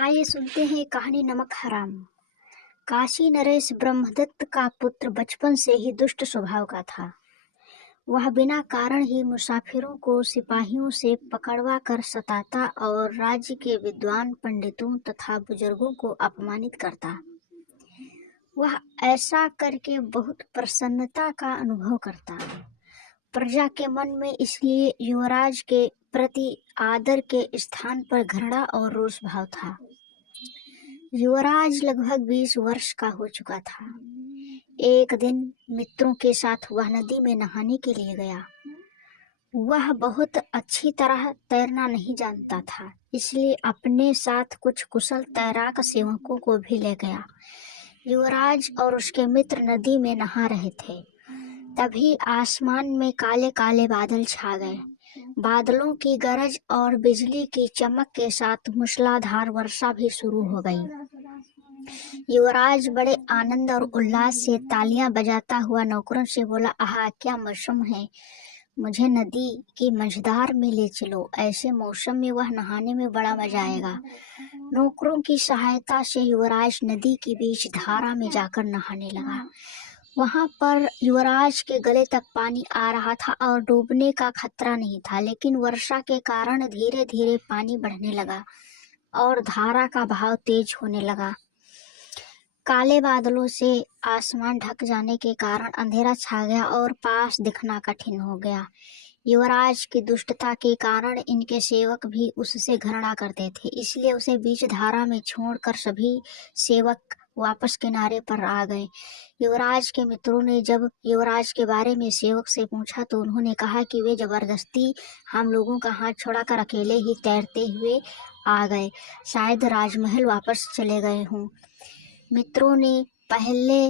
आइए सुनते हैं कहानी नमक हराम। काशी नरेश ब्रह्मदत्त का पुत्र बचपन से ही दुष्ट स्वभाव का था। वह बिना कारण ही मुसाफिरों को सिपाहियों से पकड़वा कर सताता और राज्य के विद्वान पंडितों तथा बुजुर्गों को अपमानित करता। वह ऐसा करके बहुत प्रसन्नता का अनुभव करता। प्रजा के मन में इसलिए युवराज के प्रति आदर के स्थान पर घृणा और रोष भाव था। युवराज लगभग 20 वर्ष का हो चुका था। एक दिन मित्रों के साथ वह नदी में नहाने के लिए गया। वह बहुत अच्छी तरह तैरना नहीं जानता था, इसलिए अपने साथ कुछ कुशल तैराक सेवकों को भी ले गया। युवराज और उसके मित्र नदी में नहा रहे थे। तभी आसमान में काले काले बादल छा गए। बादलों की गरज और बिजली की चमक के साथ मूसलाधार वर्षा भी शुरू हो गई। युवराज बड़े आनंद और उल्लास से तालियां बजाता हुआ नौकरों से बोला, आहा क्या मौसम है, मुझे नदी की मझधार में ले चलो। ऐसे मौसम में वह नहाने में बड़ा मजा आएगा। नौकरों की सहायता से युवराज नदी के बीच धारा में जाकर नहाने लगा। वहां पर युवराज के गले तक पानी आ रहा था और डूबने का खतरा नहीं था, लेकिन वर्षा के कारण धीरे धीरे पानी बढ़ने लगा और धारा का बहाव तेज होने लगा। काले बादलों से आसमान ढक जाने के कारण अंधेरा छा गया और पास दिखना कठिन हो गया। युवराज की दुष्टता के कारण इनके सेवक भी उससे घृणा करते थे, इसलिए उसे बीच धारा में छोड़कर सभी सेवक वापस किनारे पर आ गए। युवराज के मित्रों ने जब युवराज के बारे में सेवक से पूछा तो उन्होंने कहा कि वे जबरदस्ती हम लोगों का हाथ छोड़ाकर अकेले ही तैरते हुए आ गए, शायद राजमहल वापस चले गए हों। मित्रों ने पहले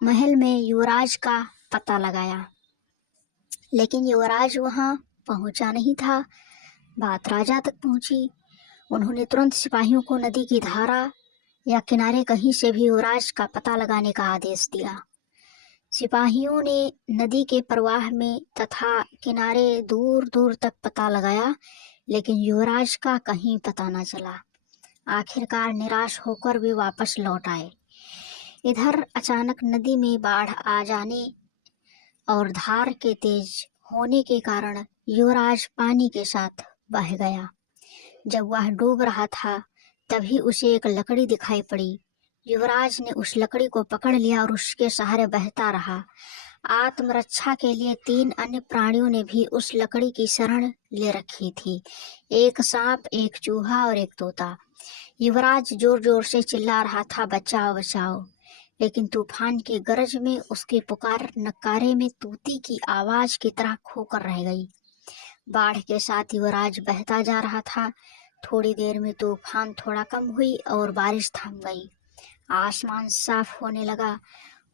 महल में युवराज का पता लगाया, लेकिन युवराज वहां पहुंचा नहीं था। बात राजा तक पहुंची। उन्होंने तुरंत सिपाहियों को नदी की धारा या किनारे कहीं से भी युवराज का पता लगाने का आदेश दिया। सिपाहियों ने नदी के प्रवाह में तथा किनारे दूर दूर तक पता लगाया, लेकिन युवराज का कहीं पता न चला। आखिरकार निराश होकर वे वापस लौट आए। इधर अचानक नदी में बाढ़ आ जाने और धार के तेज होने के कारण युवराज पानी के साथ बह गया। जब वह डूब रहा था तभी उसे एक लकड़ी दिखाई पड़ी। युवराज ने उस लकड़ी को पकड़ लिया और उसके सहारे बहता रहा। आत्मरक्षा के लिए 3 अन्य प्राणियों ने भी उस लकड़ी की शरण ले रखी थी, एक सांप, एक चूहा और एक तोता। युवराज जोर जोर से चिल्ला रहा था, बचाओ बचाओ, लेकिन तूफान की गरज में उसकी पुकार नकारे में तूती की आवाज की तरह खोकर रह गई। बाढ़ के साथ युवराज बहता जा रहा था। थोड़ी देर में तूफान थोड़ा कम हुई और बारिश थम गई। आसमान साफ होने लगा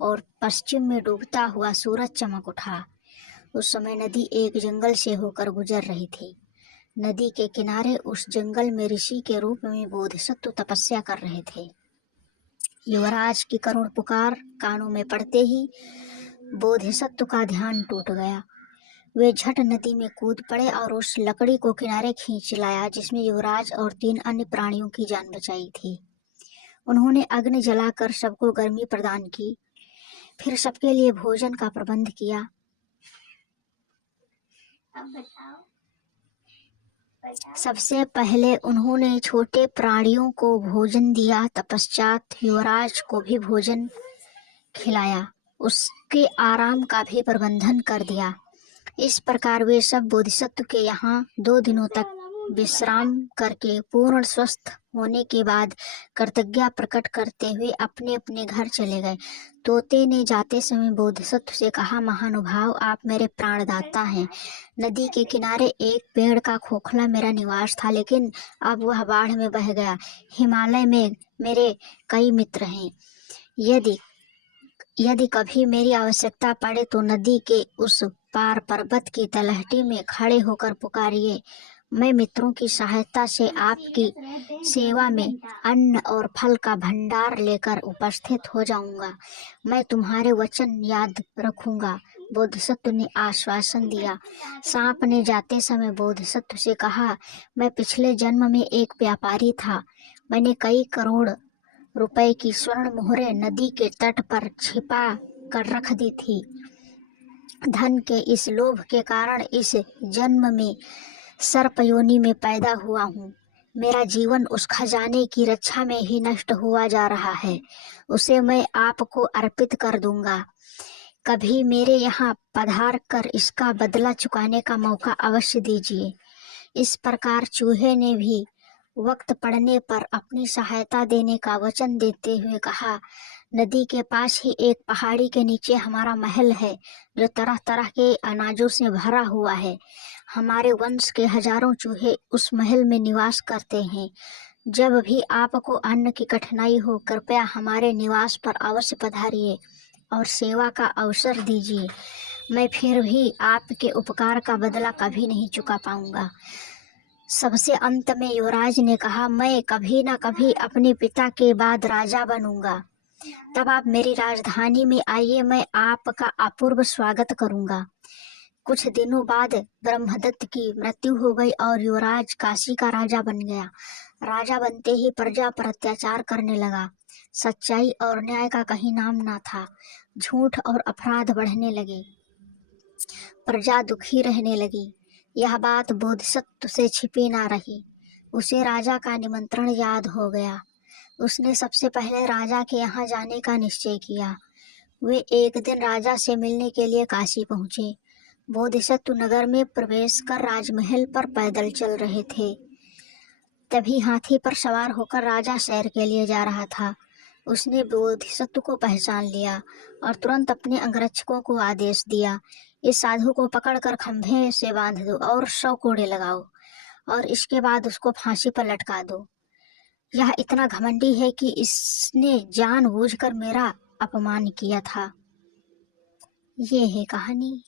और पश्चिम में डूबता हुआ सूरज चमक उठा। उस समय नदी एक जंगल से होकर गुजर रही थी। नदी के किनारे उस जंगल में ऋषि के रूप में बोधिसत्व तपस्या कर रहे थे। युवराज की करुण पुकार कानों में पड़ते ही बोधिसत्व का ध्यान टूट गया। वे झट नदी में कूद पड़े और उस लकड़ी को किनारे खींच लाया जिसमें युवराज और 3 अन्य प्राणियों की जान बचाई थी। उन्होंने अग्नि जलाकर सबको गर्मी प्रदान की, फिर सबके लिए भोजन का प्रबंध किया। सबसे पहले उन्होंने छोटे प्राणियों को भोजन दिया, तत्पश्चात युवराज को भी भोजन खिलाया, उसके आराम का भी प्रबंधन कर दिया। इस प्रकार वे सब बोधिसत्व के यहाँ 2 दिनों तक विश्राम करके पूर्ण स्वस्थ होने के बाद कृतज्ञता प्रकट करते हुए अपने अपने घर चले गए। तोते ने जाते समय बोधिसत्व से कहा, महानुभाव, आप मेरे प्राणदाता हैं। नदी के किनारे एक पेड़ का खोखला मेरा निवास था, लेकिन अब वह बाढ़ में बह गया। हिमालय में मेरे कई मित्र हैं। यदि कभी मेरी आवश्यकता पड़े तो नदी के उस पार पर्वत की तलहटी में खड़े होकर पुकारिए, मैं मित्रों की सहायता से आपकी सेवा में अन्न और फल का भंडार लेकर उपस्थित हो जाऊंगा। मैं तुम्हारे वचन याद रखूंगा, बोधिसत्व ने आश्वासन दिया। सांप ने जाते समय बोधिसत्व से कहा, मैं पिछले जन्म में एक व्यापारी था। मैंने कई करोड़ रुपए की स्वर्ण मोहरें नदी के तट पर छिपा कर रख दी थी। धन के इस लोभ के कारण इस जन्म में सर्प योनि में पैदा हुआ हूँ। मेरा जीवन उस खजाने की रक्षा में ही नष्ट हुआ जा रहा है। उसे मैं आपको अर्पित कर दूंगा। कभी मेरे यहाँ पधार कर इसका बदला चुकाने का मौका अवश्य दीजिए। इस प्रकार चूहे ने भी वक्त पड़ने पर अपनी सहायता देने का वचन देते हुए कहा, नदी के पास ही एक पहाड़ी के नीचे हमारा महल है, जो तरह तरह के अनाजों से भरा हुआ है। हमारे वंश के हजारों चूहे उस महल में निवास करते हैं। जब भी आपको अन्न की कठिनाई हो, कृपया हमारे निवास पर अवश्य पधारिए और सेवा का अवसर दीजिए। मैं फिर भी आपके उपकार का बदला कभी नहीं चुका पाऊंगा। सबसे अंत में युवराज ने कहा, मैं कभी न कभी अपने पिता के बाद राजा बनूंगा। तब आप मेरी राजधानी में आइए, मैं आपका अपूर्व स्वागत करूंगा। कुछ दिनों बाद ब्रह्मदत्त की मृत्यु हो गई और युवराज काशी का राजा बन गया। राजा बनते ही प्रजा पर अत्याचार करने लगा। सच्चाई और न्याय का कहीं नाम ना था। झूठ और अपराध बढ़ने लगे। प्रजा दुखी रहने लगी। यह बात बोधिसत्व से छिपी ना रही। उसे राजा का निमंत्रण याद हो गया। उसने सबसे पहले राजा के यहाँ जाने का निश्चय किया। वे एक दिन राजा से मिलने के लिए काशी पहुंचे। बोधिसत्व नगर में प्रवेश कर राजमहल पर पैदल चल रहे थे। तभी हाथी पर सवार होकर राजा सैर के लिए जा रहा था। उसने बोधिसत्व को पहचान लिया और तुरंत अपने अंगरक्षकों को आदेश दिया, इस साधु को पकड़कर खंभे से बांध दो और 100 कोड़े लगाओ और इसके बाद उसको फांसी पर लटका दो। यह इतना घमंडी है कि इसने जानबूझकर मेरा अपमान किया था। ये है कहानी।